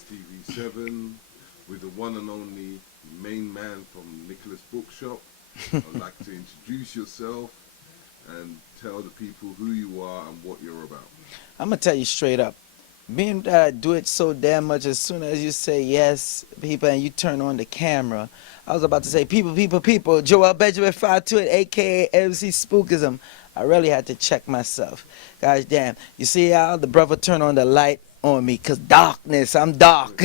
Ice TV 7 with the one and only main man from Nicholas Bookshop. I'd like to introduce yourself and tell the people who you are and what you're about. I'm gonna tell you straight up. Being that I do it so damn much, as soon as you say yes, people, and you turn on the camera, I was about to say, people, Joel Benjamin 528, aka MC Spookism. I really had to check myself. Gosh damn. You see how the brother turned on the light on me? Cause darkness, I'm dark.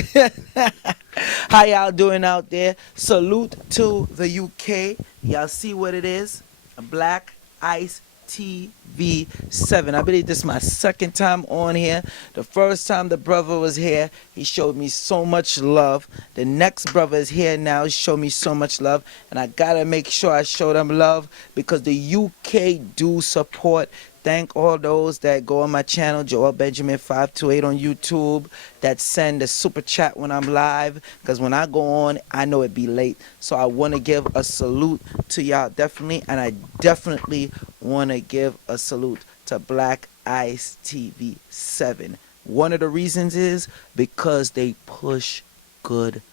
How y'all doing out there? Salute to the UK. Y'all see what it is? A Black Ice TV 7. I believe this is my second time on here. The first time the brother was here, he showed me so much love. The next brother is here now, he showed me so much love. And I gotta make sure I show them love because the UK do support. Thank all those that go on my channel, Joel Benjemen 528 on YouTube, that send a super chat when I'm live. Because when I go on, I know it be late. So I want to give a salute to y'all definitely. And I definitely want to give a salute to Black Ice TV 7. One of the reasons is because they push good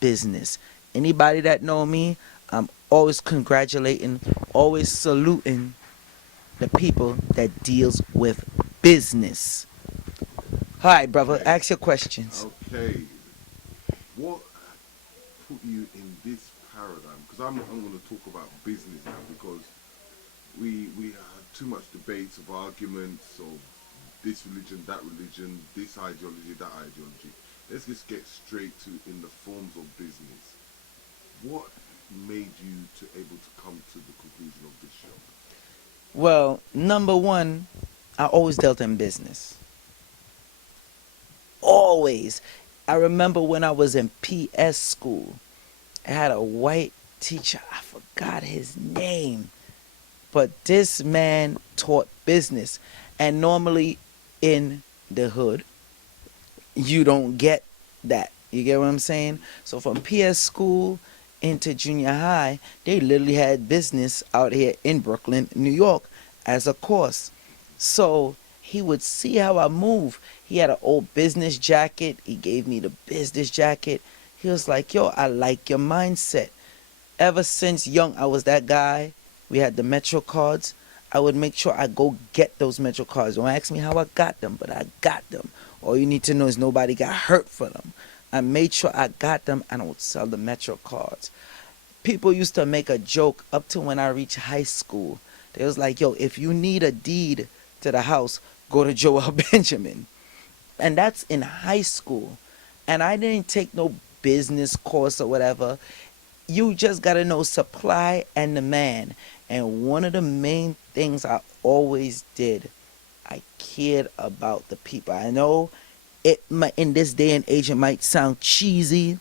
business. Anybody that know me, I'm always congratulating, always saluting the people that deals with business. All right, brother, ask your questions. Okay, what put you in this paradigm? Because I'm going to talk about business now because we have too much debates of arguments of this religion, this ideology, that ideology. Let's just get straight to in the forms of business. What made you to able to come to the conclusion of this show? Well, number one, I always dealt in business. Always. I remember when I was in PS school, I had a white teacher. I forgot his name. But this man taught business. And normally in the hood, you don't get that. You get what I'm saying? So from PS school into junior high, they literally had business out here in Brooklyn, New York, as a course. So he would see how I move. He had an old business jacket. He gave me the business jacket. He was like, yo, I like your mindset. Ever since young, I was that guy. We had the Metro cards. I would make sure I go get those Metro cards. Don't ask me how I got them, but I got them. All you need to know is nobody got hurt for them. I made sure I got them, and I would sell the Metro cards. People used to make a joke up to when I reached high school. They was like, yo, if you need a deed to the house, go to Joel Benjamin. And that's in high school. And I didn't take no business course or whatever. You just got to know supply and demand. And one of the main things I always did, I cared about the people. I know it might, in this day and age, it might sound cheesy.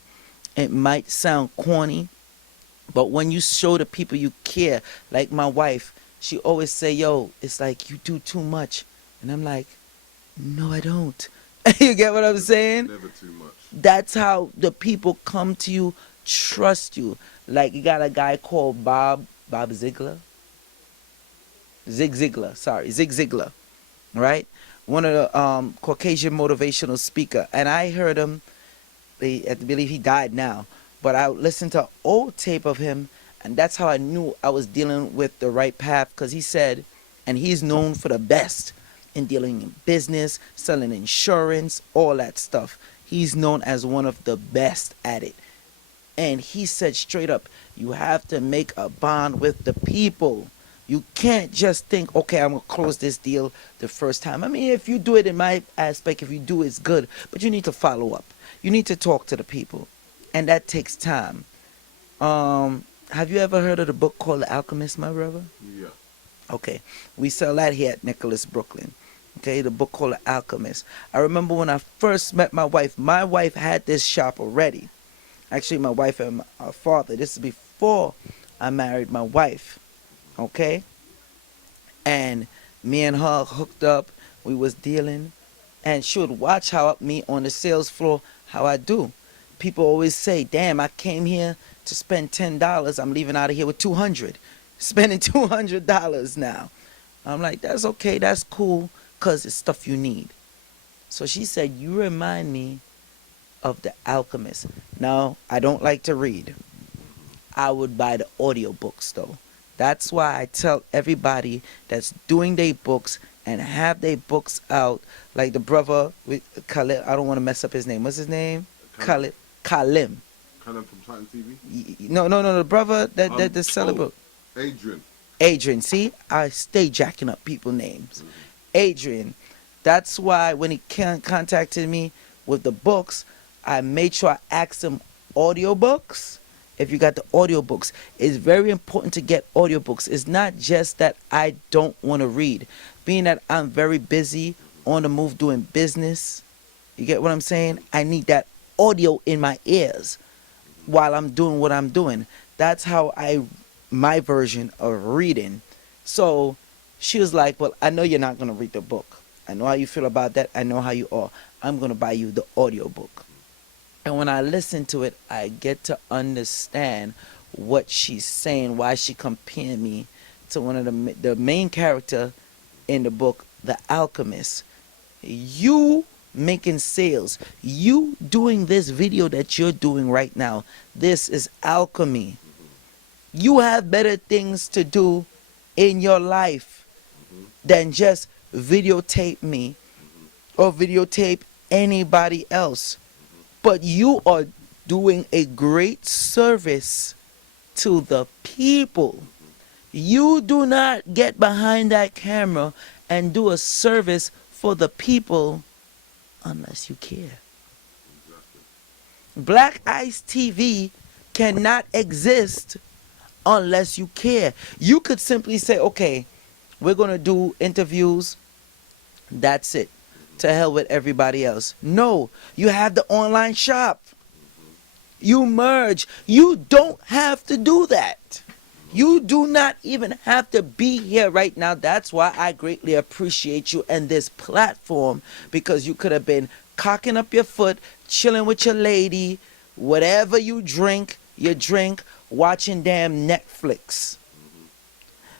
It might sound corny. But when you show the people you care, like my wife, she always say, yo, it's like you do too much. And I'm like, no, I don't. You get what I'm saying? Never too much. That's how the people come to you, trust you. Like you got a guy called Bob Ziegler. Zig Ziglar, right? One of the Caucasian motivational speaker. And I heard him, I believe he died now, but I listened to an old tape of him, and that's how I knew I was dealing with the right path, because he said, and he's known for the best in dealing in business, selling insurance, all that stuff. He's known as one of the best at it. And he said straight up, you have to make a bond with the people. You can't just think, okay, I'm going to close this deal the first time. I mean, if you do it in my aspect, if you do it's good. But you need to follow up. You need to talk to the people. And that takes time. Have you ever heard of the book called The Alchemist, my brother? Yeah. Okay. We sell that here at Nicholas, Brooklyn. Okay, the book called The Alchemist. I remember when I first met my wife had this shop already. Actually, my wife and my father. This is before I married my wife. Okay? And me and her hooked up. We was dealing. And she would watch how me on the sales floor, how I do. People always say, damn, I came here to spend $10. I'm leaving out of here with $200. Spending $200 now. I'm like, that's okay, that's cool, because it's stuff you need. So she said, you remind me of The Alchemist. Now, I don't like to read. I would buy the audiobooks though. That's why I tell everybody that's doing their books and have their books out, like the brother with Khalid, I don't want to mess up his name. What's his name? Callum, Khalid. Kalim. Callum from Titan TV. No, the brother that sell the Oh, book. Adrian. Adrian. See, I stay jacking up people names. Mhm. Adrian. That's why when he contacted me with the books, I made sure I asked him audiobooks. If you got the audiobooks, it's very important to get audiobooks. It's not just that I don't want to read. Being that I'm very busy on the move doing business, you get what I'm saying? I need that audio in my ears while I'm doing what I'm doing. That's how my version of reading. So she was like, well, I know you're not going to read the book. I know how you feel about that. I know how you are. I'm going to buy you the audiobook. And when I listen to it, I get to understand what she's saying, why she compared me to one of the main character in the book, The Alchemist. You making sales, you doing this video that you're doing right now, this is alchemy. You have better things to do in your life than just videotape me or videotape anybody else. But you are doing a great service to the people. You do not get behind that camera and do a service for the people unless you care. Exactly. Black Ice TV cannot exist unless you care. You could simply say, okay, we're going to do interviews. That's it. To hell with everybody else. No, you have the online shop. You merge. You don't have to do that. You do not even have to be here right now. That's why I greatly appreciate you and this platform, because you could have been cocking up your foot, chilling with your lady, whatever you drink, watching damn Netflix.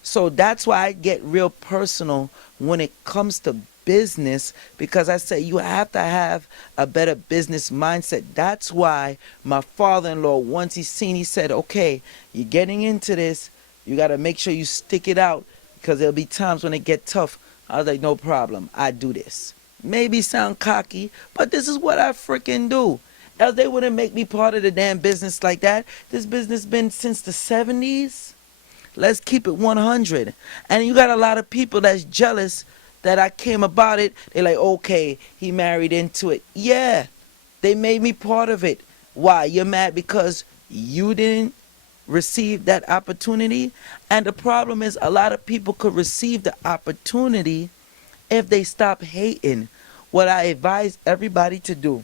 So that's why I get real personal when it comes to business, because I say you have to have a better business mindset. That's why my father-in-law, once he said, okay, you're getting into this, you got to make sure you stick it out, because there'll be times when it get tough. I was like, no problem, I do this. Maybe sound cocky, but this is what I freaking do. Else they wouldn't make me part of the damn business like that. This business been since the 70s. Let's keep it 100. And you got a lot of people that's jealous that I came about it. They're like, okay, he married into it. Yeah, they made me part of it. Why? You're mad because you didn't receive that opportunity? And the problem is a lot of people could receive the opportunity if they stop hating. What I advise everybody to do,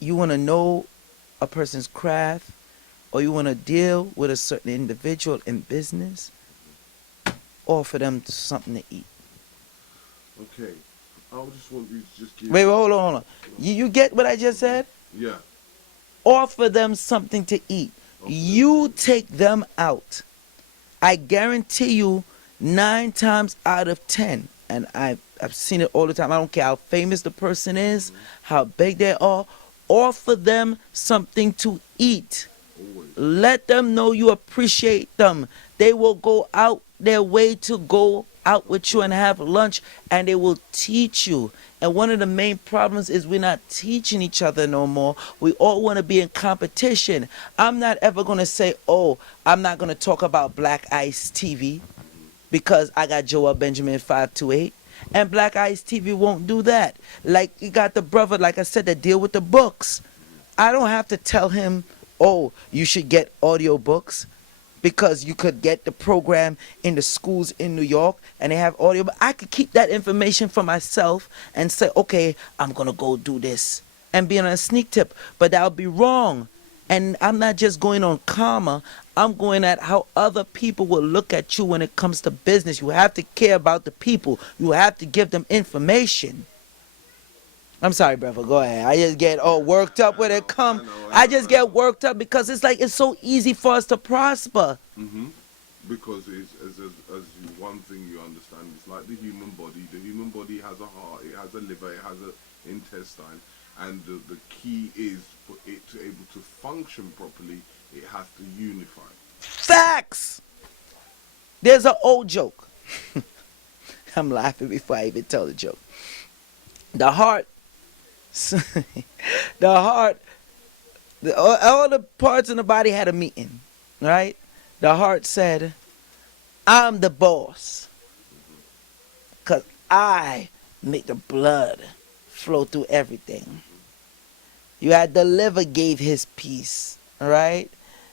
you want to know a person's craft, or you want to deal with a certain individual in business, offer them something to eat. Okay. I just want you to just give. Wait, hold on. You get what I just said? Yeah. Offer them something to eat. Okay. You take them out. I guarantee you 9 times out of 10, and I've seen it all the time. I don't care how famous the person is, how big they are. Offer them something to eat. Always. Let them know you appreciate them. They will go out their way to go out with you and have lunch, and they will teach you. And one of the main problems is we're not teaching each other no more. We all want to be in competition. I'm not ever going to say, oh, I'm not going to talk about Black Ice TV because I got Joel Benjemen 528. And Black Ice TV won't do that. Like, you got the brother, like I said, that deal with the books. I don't have to tell him, oh, you should get audiobooks, because you could get the program in the schools in New York and they have audio. But I could keep that information for myself and say, okay, I'm going to go do this and be on a sneak tip. But that would be wrong. And I'm not just going on karma. I'm going at how other people will look at you when it comes to business. You have to care about the people. You have to give them information. I'm sorry, brother. Go ahead. I just get all worked up when it comes. I just get worked up because it's like it's so easy for us to prosper. Because it's, as you, one thing you understand, it's like the human body. The human body has a heart, it has a liver, it has an intestine, and the key is for it to able to function properly, it has to unify. Facts. There's an old joke. I'm laughing before I even tell the joke. The heart, the heart, all the parts in the body had a meeting, right? The heart said, I'm the boss, because I make the blood flow through everything. You had the liver gave his piece, all right?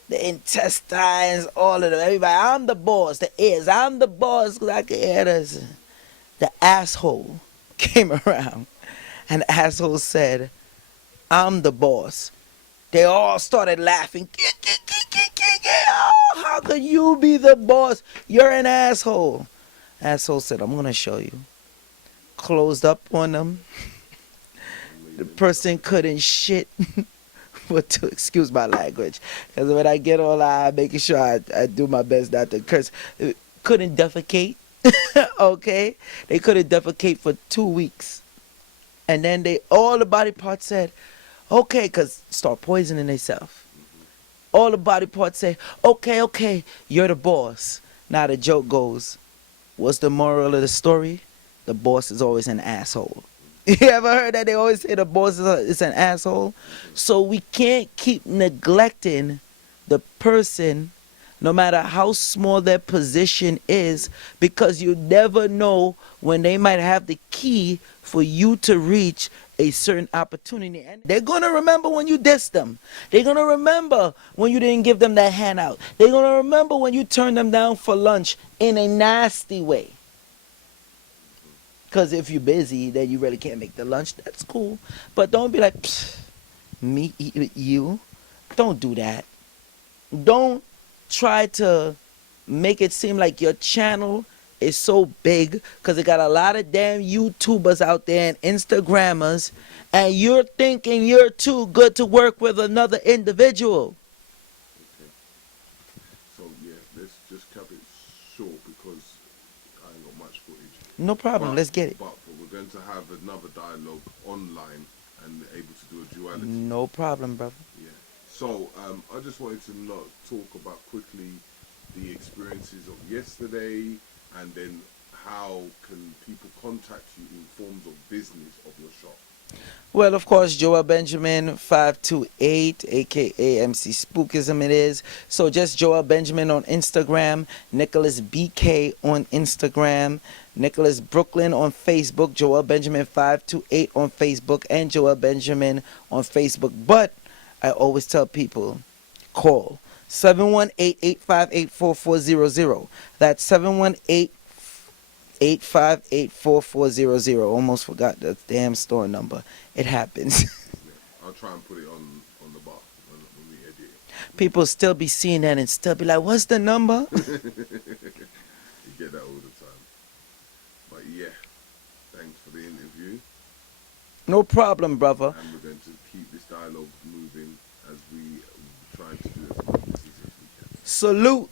The intestines, all of them, everybody. I'm the boss. The ears, I'm the boss because I can hear this. The asshole came around and the asshole said, I'm the boss. They all started laughing. Oh, how could you be the boss? You're an asshole. Asshole said, I'm going to show you. Closed up on them. The person couldn't shit. But to excuse my language, because when I get all out, making sure I do my best not to curse. Couldn't defecate, okay? They couldn't defecate for 2 weeks, and then all the body parts said, okay, because start poisoning themselves. All the body parts say, okay, you're the boss. Now the joke goes, what's the moral of the story? The boss is always an asshole. You ever heard that? They always say the boss is an asshole. So we can't keep neglecting the person, no matter how small their position is, because you never know when they might have the key for you to reach a certain opportunity. And they're going to remember when you dissed them. They're going to remember when you didn't give them that handout. They're going to remember when you turned them down for lunch in a nasty way. Because if you're busy, then you really can't make the lunch. That's cool. But don't be like, me eat with you. Don't do that. Don't try to make it seem like your channel is so big, because it got a lot of damn YouTubers out there and Instagrammers, and you're thinking you're too good to work with another individual. Okay. So yeah, let's just cut it short because I ain't got much footage. No problem. Let's get it. But we're going to have another dialogue online and able to do a duality. No problem, brother. Yeah. So I just wanted to talk about quickly the experiences of yesterday, and then how can people contact you in forms of business of your shop. Well, of course, Joel Benjemen 528, aka MC Spookism it is. So just Joel Benjemen on Instagram, Nicholas BK on Instagram, Nicholas Brooklyn on Facebook, Joel Benjemen 528 on Facebook, and Joel Benjemen on Facebook. But I always tell people, call 718-858-4400. That's 718-858-4400. Almost forgot the damn store number. It happens. Yeah. I'll try and put it on the bar when we edit it. People still be seeing that and still be like, what's the number? You get that all the time. But yeah, thanks for the interview. No problem, brother. And we're going to keep this dialogue moving as we try to do as much business as we can. Salute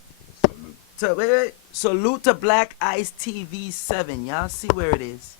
Salute. to Salute to Black Ice TV 7. Y'all see where it is.